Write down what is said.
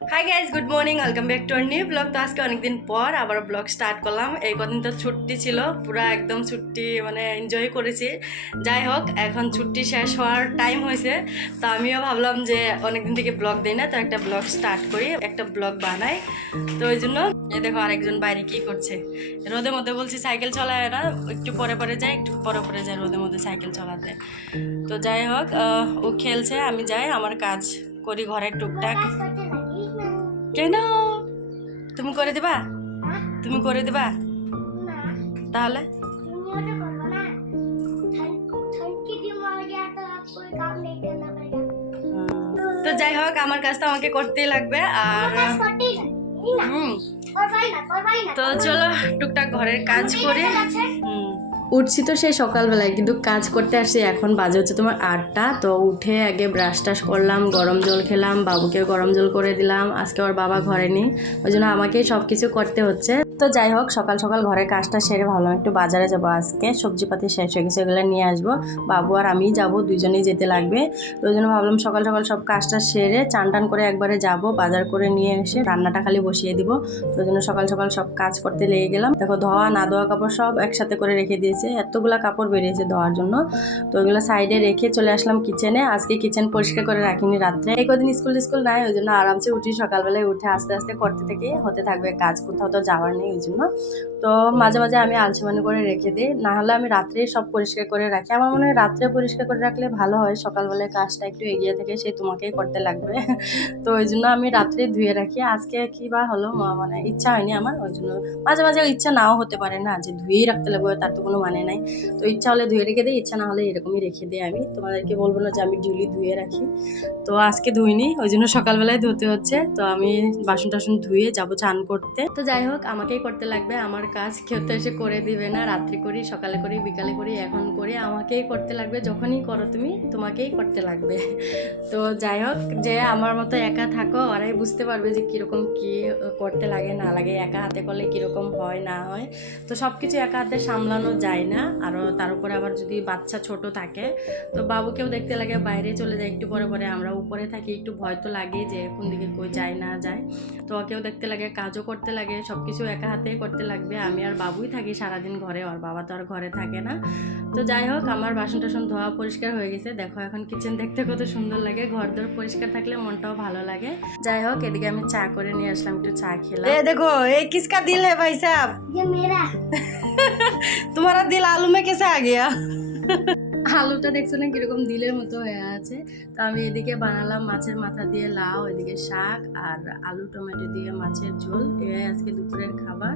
High guys, good morning, welcome back to our new blog. তো আজকে অনেকদিন পর আবার ব্লগ স্টার্ট করলাম। এই কদিন তো ছুটি ছিল, পুরো একদম ছুটি মানে এনজয় করেছি। যাই হোক, এখন ছুটি শেষ হওয়ার টাইম হয়েছে, তো আমিও ভাবলাম যে অনেকদিন থেকে ব্লগ দিই না, তো একটা ব্লগ স্টার্ট করি, একটা ব্লগ বানাই। তো ওই জন্য এই দেখো আরেকজন বাইরে কি করছে, রোদের মধ্যে বলছি সাইকেল চালায় না, একটু পরে পরে যায়, একটু পরে পরে যায় রোদের মধ্যে সাইকেল চালাতে। তো যাই হোক, ও খেলছে, আমি যাই আমার কাজ করি ঘরের টুকটাক। কেন? তুমি করে দিবা? তুমি করে দিবা? তাহলে তো যাই হোক, আমার কাজ তো আমাকে করতেই লাগবে। আর হুম, তো চলো টুকটাক ঘরের কাজ করি। উঠছি তো সেই সকালবেলায়, কিন্তু কাজ করতে আসছি এখন বাজে হচ্ছে তোমার 8টা। তো উঠে আগে ব্রাশ টাশ করলাম, গরম জল খেলাম, বাবুকে গরম জল করে দিলাম। আজকে ওর বাবা ঘরে নেই, ওই জন্য আমাকেই সব কিছু করতে হচ্ছে। তো যাই হোক, সকাল সকাল ঘরের কাজটা সেরে ভাবলাম একটু বাজারে যাবো। আজকে সবজিপাতি শেষ হয়ে গেছে, এগুলো নিয়ে আসবো। বাবু আর আমিই যাবো, দুজনেই যেতে লাগবে। তো ওই জন্য ভাবলাম সকাল সকাল সব কাজটা সেরে চান টান করে একবারে যাব, বাজার করে নিয়ে এসে রান্নাটা খালি বসিয়ে দিব। তো ওই জন্য সকাল সকাল সব কাজ করতে লেগে গেলাম। দেখো ধোয়া না ধোয়া কাপড় সব একসাথে করে রেখে দিয়েছে, এতগুলা কাপড় বেরিয়েছে ধোয়ার জন্য। তো ওইগুলো সাইডে রেখে চলে আসলাম কিচেনে। আজকে কিচেন পরিষ্কার করে রাখিনি রাত্রে, এই কদিন স্কুল নাই, ওই জন্য আরামসে উঠি, সকালবেলায় উঠে আস্তে আস্তে করতে থেকে হতে থাকবে কাজ, কোথাও তো যাওয়ার নেই ওই জন্য। তো মাঝে মাঝে আমি আলসেমানি করে রেখে দিই, না হলে আমি রাত্রে সব পরিষ্কার করে রাখি। আমার মনে হয় রাত্রে পরিষ্কার করে রাখলে ভালো হয়, সকালবেলায় কাজটা একটু এগিয়ে থেকে সে তোমাকেই করতে লাগবে। তো ওই জন্য আমি রাত্রে ধুয়ে রাখি। আজকে কি বা হলো, মানে ইচ্ছা হয়নি আমার, ওই জন্য। মাঝে মাঝে ইচ্ছা নাও হতে পারে না, যে ধুয়েই রাখতে লাগবে তার তো কোনো মানে নাই। তো ইচ্ছা হলে ধুয়ে রেখে দিই, ইচ্ছা না হলে এরকমই রেখে দিই। আমি তোমাদেরকে বলবো না যে আমি ডেইলি ধুয়ে রাখি। তো আজকে ধুইনি, ওই জন্য সকালবেলায় ধুতে হচ্ছে। তো আমি বাসন টাসন ধুয়ে যাবো চান করতে। তো যাই হোক, আমাকেই করতে লাগবে আমার কাজ, কেউ তো এসে করে দিবে না। রাত্রি করি, সকালে করি, বিকালে করি, এখন করি, আমাকেই করতে লাগবে। যখনই করো তুমি, তোমাকেই করতে লাগবে। তো যাই হোক, যে আমার মতো একা থাকো ওরাই বুঝতে পারবে যে কীরকম কী করতে লাগে না লাগে, একা হাতে করলে কীরকম হয় না হয়। তো সব কিছু একা হাতে সামলানো যায় না, আরও তার উপরে আবার যদি বাচ্চা ছোট থাকে, তো বাবুকেও দেখতে লাগে, বাইরে চলে যায় একটু পরে পরে, আমরা উপরে থাকি, একটু ভয় তো লাগে যে কোন দিকে কই যায় না যায়। তো ওকেও দেখতে লাগে, কাজও করতে লাগে, সব কিছু একা হাতেই করতে লাগবে। আমি আর বাবুই থাকি সারাদিন ঘরে, আর বাবা তো আর ঘরে থাকে না। তো যাই হোক, আমার বাসন টাসন ধোয়া পরিষ্কার হয়ে গেছে। দেখো এখন কিচেন দেখতে কত সুন্দর লাগে, ঘর দর পরিষ্কার থাকলে মনটাও ভালো লাগে। যাই হোক, এদিকে আমি চা করে নিয়ে আসলাম, একটু চা খেলাম। এ দেখো, এই কিসকা দিল है भाई साहब? ये मेरा। तुम्हारा दिल आलू में कैसे आ गया? আলুটা দেখছো না কিরকম দিলের মতো হয়ে আছে। তো আমি এদিকে বানালাম মাছের মাথা দিয়ে লাউ, এদিকে শাক, আর আলু টমেটো দিয়ে মাছের ঝোল। এই আজকে দুপুরের খাবার।